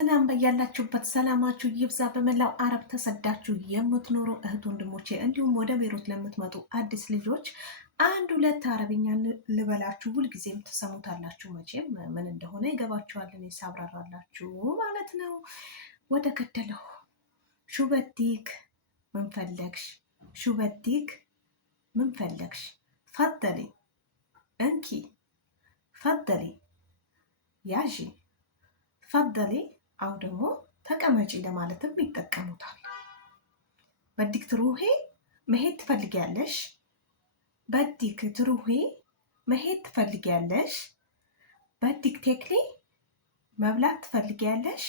ሰላም በያላችሁበት ሰላማችሁ ይብዛ። በመላው አረብ ተሰዳችሁ የምትኖሩ እህት ወንድሞቼ፣ እንዲሁም ወደ ቤሩት ለምትመጡ አዲስ ልጆች አንድ ሁለት አረብኛ ልበላችሁ። ሁልጊዜም ትሰሙታላችሁ፣ መቼም ምን እንደሆነ ይገባችኋል። እኔ ሳብራራላችሁ ማለት ነው። ወደ ገደለው ሹበዲክ ምን ፈለግሽ? ሹበዲክ ምን ፈለግሽ? ፈደሊ እንኪ፣ ፈደሊ ያዢ፣ ፈደሊ አው ደግሞ ተቀመጪ ለማለትም ይጠቀሙታል። በዲክ ትሩሂ መሄድ ትፈልጊያለሽ? በዲክ ትሩሂ መሄድ ትፈልጊያለሽ? በዲክ ቴክሊ መብላት ትፈልጊያለሽ?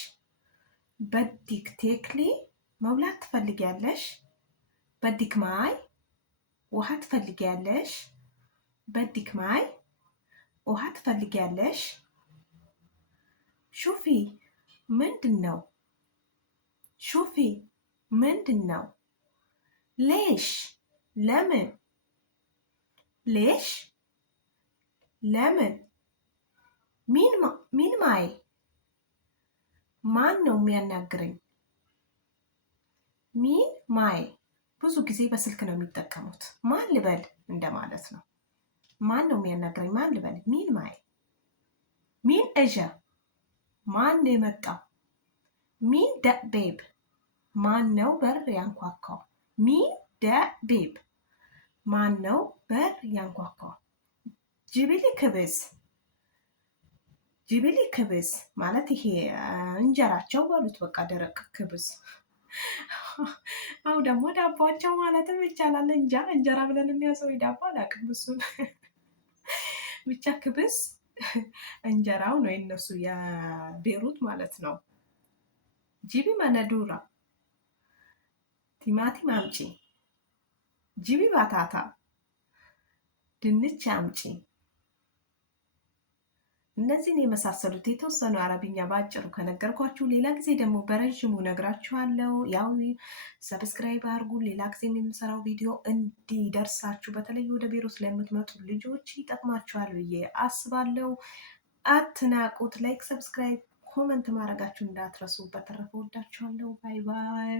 በዲክ ቴክሊ መብላት ትፈልጊያለሽ? በዲክ ማይ ውሃ ትፈልጊያለሽ? በዲክ ማይ ውሃ ትፈልጊያለሽ? ሹፊ ምንድን ነው? ሹፊ ምንድን ነው? ሌሽ ለምን? ሌሽ ለምን? ሚን ማይ ማን ነው የሚያናግረኝ? ሚን ማይ ብዙ ጊዜ በስልክ ነው የሚጠቀሙት። ማን ልበል እንደማለት ነው። ማን ነው የሚያናግረኝ? ማን ልበል? ሚን ማይ። ሚን እዣ ማን ነው የመጣው? ሚን ደቤብ ማን ነው በር ያንኳኳው? ሚን ደቤብ ማን ነው በር ያንኳኳው? ጅብሊ ክብዝ፣ ጅብሊ ክብዝ ማለት ይሄ እንጀራቸው በሉት፣ በቃ ደረቅ ክብዝ። አሁን ደግሞ ዳቧቸው ማለትም ይቻላል። እንጀራ ብለን የሚያዘው ዳቦ አላውቅም እሱን ብቻ ክብዝ እንጀራው ነው የነሱ የቤሩት ማለት ነው። ጂቢ መነዱራ ቲማቲም አምጪ፣ ጂቢ ባታታ ድንች አምጪ። እነዚህን የመሳሰሉት የተወሰኑ አረብኛ ባጭሩ ከነገርኳችሁ ሌላ ጊዜ ደግሞ በረዥሙ ነግራችኋለሁ። ያው ሰብስክራይብ አድርጉ። ሌላ ጊዜ የምሰራው ቪዲዮ እንዲደርሳችሁ በተለይ ወደ ቤሩት ለምትመጡ ልጆች ይጠቅማችኋል ብዬ አስባለሁ። አትናቁት። ላይክ፣ ሰብስክራይብ፣ ኮመንት ማድረጋችሁ እንዳትረሱ። በተረፈ ወዳችኋለሁ። ባይ ባይ።